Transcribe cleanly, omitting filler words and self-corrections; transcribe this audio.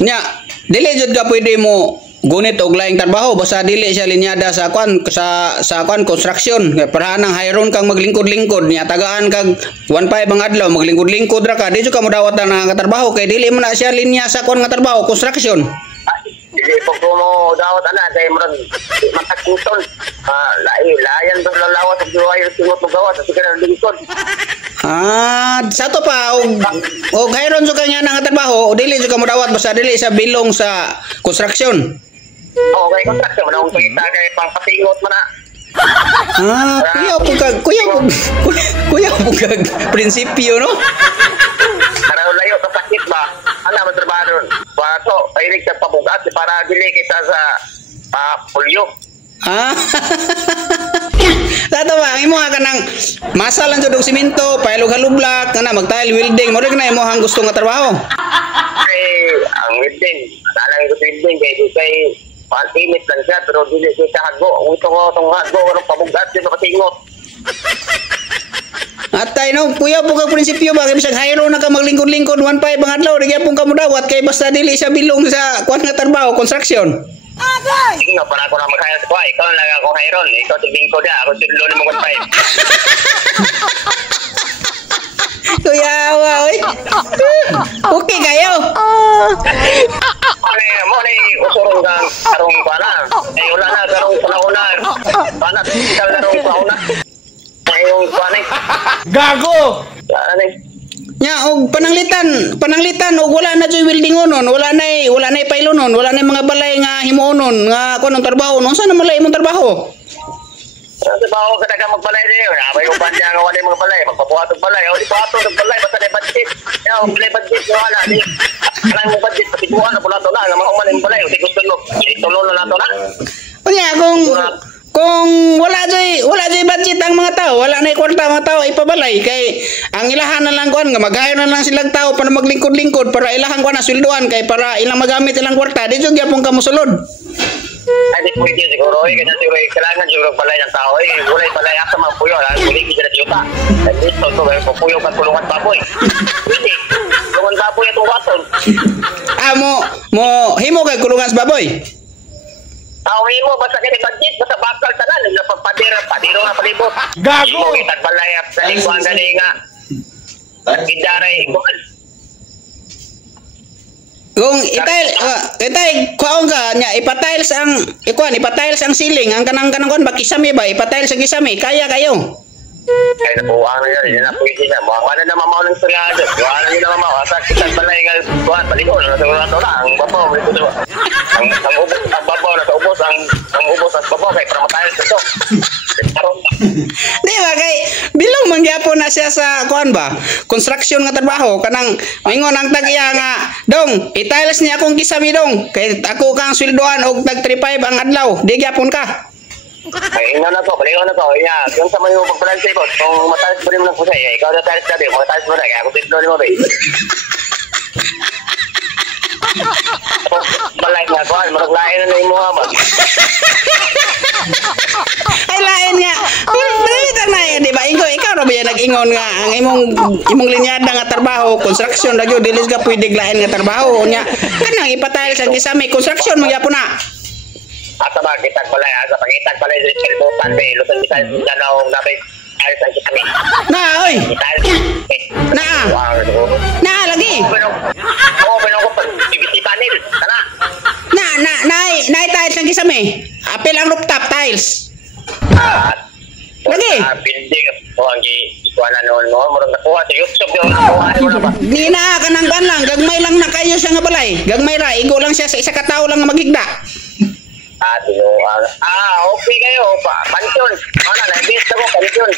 Nya, dili jud ka pwede mo gunit og laing trabaho basta dili siya linyada sa construction. Kay para nang hayron kang maglingkod-lingkod nya tagaan kag 1.5 ang adlaw maglingkod-lingkod ra ka. Di jud ka mo dawat na nga trabaho kay dili man na siya linya sa nga trabaho, construction. Hindi po mo dawat kay murag matakuton. Layan do lalawas og duwayo tingot mo gawas sa tigara lingkod. Sa to pa og hayron jud kanya nga trabaho, dili jud ka mo dawat basta dili sa bilong sa construction. Okay, construction man ang kita kay pangpatingot man na. Kuya po kag prinsipyo no? Para layo sa sakit ba? Ano man trabaho ron? Para to, pahilig sa pabugat para dili kita sa polio. Tato ba, ang imo nga kanang masa lang jud og simento, pailog halublak, kana mag-tile welding, mo rin na imo ang gusto nga trabaho. Ang welding, nalang ko welding kay pantinit lang siya pero dili siya hago. Uto ko tong hago ng pabugat dito patingot. Atay no, kuya po kag prinsipyo ba kay bisag hayro na ka maglingkod-lingkod 1.5 ang adlaw, di gyapon ka mo dawat kay basta dili siya bilong sa kuan nga trabaho, construction. Sige nga, para ko na mag-hayas ko. Ikaw lang ako hayron. Ikaw tiging ko na. Ako sidlo ni mo kutpay. Kuya, oy. Okay kayo. Mo na usurong kang karong pala. Ay, wala na karong palauna. Paano, ikaw na karong palauna. Ay, yung panay. Gago! Ano Nya og pananglitan og wala na joy welding onon, wala na pailonon, wala na mga balay nga himuonon nga kuno trabaho. Unsa na malay imong trabaho? Sa bawo ka taga magbalay niyo. Abay ko panya nga wala mga balay, magpabuhat og balay. O di pato og balay basta na budget. Ya, balay budget wala ni. Kailangan mo budget pati buwan na pula to na nga mahuman ang balay. Di gusto mo itulo na nato na. Unya kung wala joy budget ang mga tao, wala na kwarta mga tao ipabalay kay ang ilahan na lang kuan nga maghayo na lang silang tao para maglingkod-lingkod para ilahan kuan na sweldoan kay para ilang magamit ilang kwarta di jud gyapon ka mosulod. Ay di pwede siguro kaya siguro kailangan siguro balay ng tao wala balay asa man puyo la uli kita juta. At dito to ko puyo ka kulungan baboy. Hindi kulungan baboy atong waton. Mo himo kay kulungan sa baboy. Awi mo basta kini budget basta bakal tanan na padiro na palibot. Gago! Tagbalay sa ikuan gali nga. Gidaray ikuan. Kung kuaon ka nya ipatiles ang ceiling ang kanang kuan ba kisame ba ipatiles ang kisame kaya kayo. Ay nabuang na yan na pwede na mo wala na mamaw ng suryado wala na mamaw asa kita balay nga kuan palibot na sa lang babaw ito ang ubos ang babaw na sa ubos ang ubos at babaw kay para matayo sa to. Di ba kay bilong mangyapon na siya sa kuan ba construction nga trabaho kanang mingon ang tag-iya nga dong itiles niya akong kisami dong kay ako kang sweldoan og tag 3.5 ang adlaw di gyapon ka. Ay ina na to baliw na to iya yung sa may pagbalance ko kung mataas pa rin mo lang po siya ikaw na tayo sabi mataas mo na kaya ako tidlo ni mo ba balay nga kuan marag lain na imo ha. Ay lain nga. Balita na yan, di ba? Ikaw ra ba yan nag-ingon nga ang imong linyada nga trabaho, construction ra gyud dili ka pwede lain nga trabaho nya. Kanang ipatayal sa kisame construction magyapon na. Asa ba kitag balay asa pangitag balay sa Chelbutan be lutan bisa danaw nabay ay sa kisame. Na oy. Na lagi. Pero ko PVC panel kana. Na tiles ang kisame. Apil ang rooftop tiles. Lagi. Building ko ang ikuan noon mo murag nakuha sa YouTube yung nakuha mo na ba. Di na kanang ban lang gagmay lang na kayo siya nga balay. Gagmay ra igo lang siya sa isa ka tawo lang nga maghigda. Okay kayo pa. Pansyon. Ano na, ibig ko pansyon.